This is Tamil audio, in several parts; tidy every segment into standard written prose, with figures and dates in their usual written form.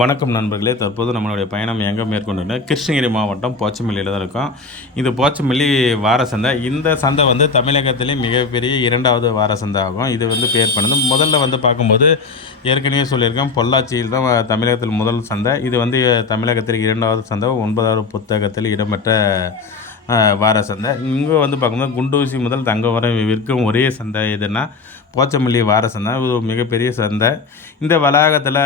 வணக்கம் நண்பர்களே. தற்போது நம்மளுடைய பயணம் எங்கே மேற்கொண்டுன்னா கிருஷ்ணகிரி மாவட்டம் போச்சம்பள்ளியில் தான் இருக்கோம். இது போச்சம்பள்ளி வார சந்தை. இந்த சந்தை வந்து தமிழகத்திலே மிகப்பெரிய 2வது வார சந்தை ஆகும். இது வந்து பேர் பண்ணது முதல்ல வந்து பார்க்கும்போது ஏற்கனவே சொல்லியிருக்கேன், பொள்ளாச்சியில் தான் தமிழகத்தில் முதல் சந்தை. இது வந்து தமிழகத்தில் 2வது சந்தை, 9வது புத்தகத்தில் இடம்பெற்ற வார சந்தை. இங்கே வந்து பார்க்கும்போது குண்டூசி முதல் தங்கம் வரை விற்கும் ஒரே சந்தை எதுன்னா போச்சம்பள்ளி வார சந்தை. இது ஒரு மிகப்பெரிய சந்தை. இந்த வளாகத்தில்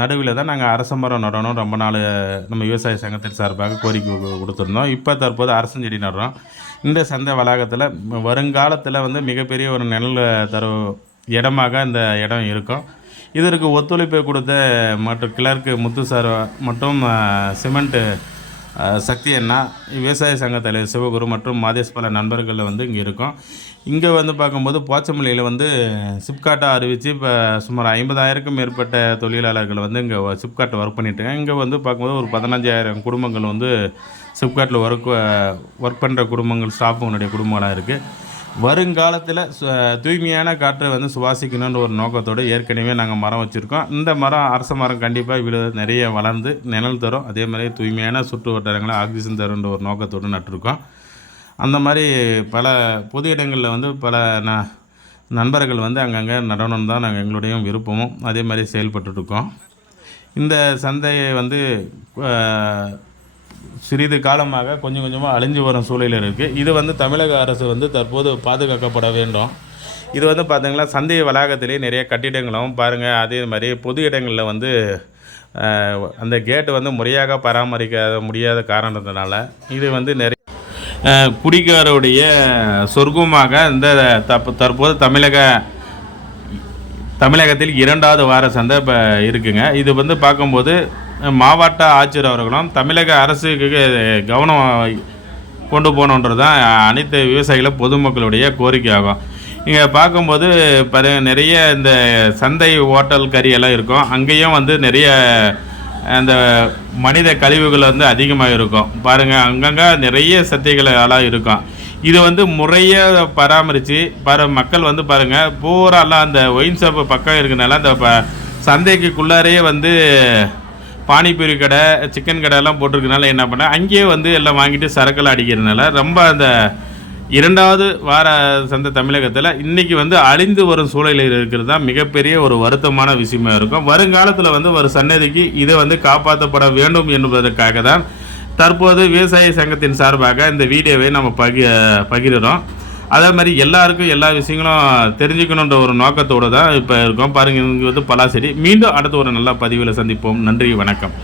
நடுவில் தான் நாங்கள் அரச மரம் நடணும் ரொம்ப நாள் நம்ம விவசாய சங்கத்தின் சார்பாக கோரிக்கை கொடுத்துருந்தோம். இப்போ தற்போது அரசஞ்செடி நடுறோம். இந்த சந்தை வளாகத்தில் வருங்காலத்தில் வந்து மிகப்பெரிய ஒரு நிழல் தரும் இடமாக இந்த இடம் இருக்கும். இதற்கு ஒத்துழைப்பு கொடுத்த மற்றும் கிளர்க்கு முத்து சார் மற்றும் சிமெண்ட்டு சக்தி அண்ணா, விவசாய சங்க தலைவர் சிவகுரு மற்றும் மாதேஷ் பல நண்பர்கள் வந்து இங்கே இருக்கோம். இங்கே வந்து பார்க்கும்போது போச்சம்பள்ளியில் வந்து சிப்காட்டை அறிவித்து இப்போ சுமார் 50,000க்கும் மேற்பட்ட தொழிலாளர்கள் வந்து இங்கே சிப்காட்டில் ஒர்க் பண்ணிட்டுருக்காங்க. இங்கே வந்து பார்க்கும்போது ஒரு 15,000 குடும்பங்கள் வந்து சிப்காட்டில் ஒர்க் பண்ணுற குடும்பங்கள், ஸ்டாஃபுங்களுடைய குடும்பங்களாக இருக்குது. வருங்காலத்தில் தூய்மையான காற்றை வந்து சுவாசிக்கணுன்ற ஒரு நோக்கத்தோடு ஏற்கனவே நாங்கள் மரம் வச்சுருக்கோம். இந்த மரம் அரச மரம் கண்டிப்பாக நிறைய வளர்ந்து நிழல் தரும். அதே மாதிரி தூய்மையான சுற்று வட்டாரங்களை ஆக்சிஜன் தருன்ற ஒரு நோக்கத்தோடு நட்டிருக்கோம். அந்த மாதிரி பல பொது இடங்களில் வந்து பல நண்பர்கள் வந்து அங்கங்கே நடனம் தான் நாங்கள் எங்களுடைய விருப்பமும் அதே மாதிரி செயல்பட்டுருக்கோம். இந்த சந்தையை வந்து சிறிது காலமாக கொஞ்சம் கொஞ்சமாக அழிஞ்சு வரும் சூழலில் இருக்குது. இது வந்து தமிழக அரசு வந்து தற்போது பாதுகாக்கப்பட வேண்டும். இது வந்து பார்த்திங்கன்னா சந்தை வளாகத்திலே நிறைய கட்டிடங்களும் பாருங்கள். அதே மாதிரி பொது இடங்களில் வந்து அந்த கேட்டு வந்து முறையாக பராமரிக்க முடியாத காரணத்தினால இது வந்து நிறைய குடிகாரருடைய சொர்க்கமாக இந்த தற்போது தமிழகத்தில் 2வது வார சந்தை இப்போ இருக்குங்க. இது வந்து பார்க்கும்போது மாவட்ட ஆட்சியர் அவர்களும் தமிழக அரசுக்கு கவனம் கொண்டு போகணுன்றது தான் அனைத்து விவசாயிகளும் பொதுமக்களுடைய கோரிக்கை ஆகும். இங்கே பார்க்கும்போது நிறைய இந்த சந்தை ஹோட்டல் கறியெல்லாம் இருக்கும். அங்கேயும் வந்து நிறைய அந்த மனித கழிவுகள் வந்து அதிகமாக இருக்கும். பாருங்கள், அங்கங்கே நிறைய சத்தைகளெல்லாம் இருக்கும். இது வந்து முறையாக பராமரித்து மக்கள் வந்து பாருங்கள் பூராலாம் அந்த ஒயின் ஷாப்பு பக்கம் இருக்கிறனால அந்த சந்தைக்குள்ளாரையே வந்து பானிபூரி கடை, சிக்கன் கடையெல்லாம் போட்டிருக்கனால என்ன பண்ண அங்கேயே வந்து எல்லாம் வாங்கிட்டு சரக்கெல்லாம் அடிக்கிறதுனால ரொம்ப அந்த 2வது வார சந்தை தமிழகத்தில் இன்றைக்கி வந்து அழிந்து வரும் சூழலில் இருக்கிறது தான் மிகப்பெரிய ஒரு வருத்தமான விஷயமா இருக்கும். வருங்காலத்தில் வந்து ஒரு சன்னதிக்கு இதை வந்து காப்பாற்றப்பட வேண்டும் என்பதற்காக தான் தற்போது விவசாய சங்கத்தின் சார்பாக இந்த வீடியோவை நம்ம பகிர்கிறோம். அதே மாதிரி எல்லாருக்கும் எல்லா விஷயங்களும் தெரிஞ்சுக்கணுன்ற ஒரு நோக்கத்தோடு தான் இப்போ இருக்கோம். பாருங்கள், இங்கே வந்து பலாசெடி. மீண்டும் அடுத்த ஒரு நல்ல பதிவில் சந்திப்போம். நன்றி, வணக்கம்.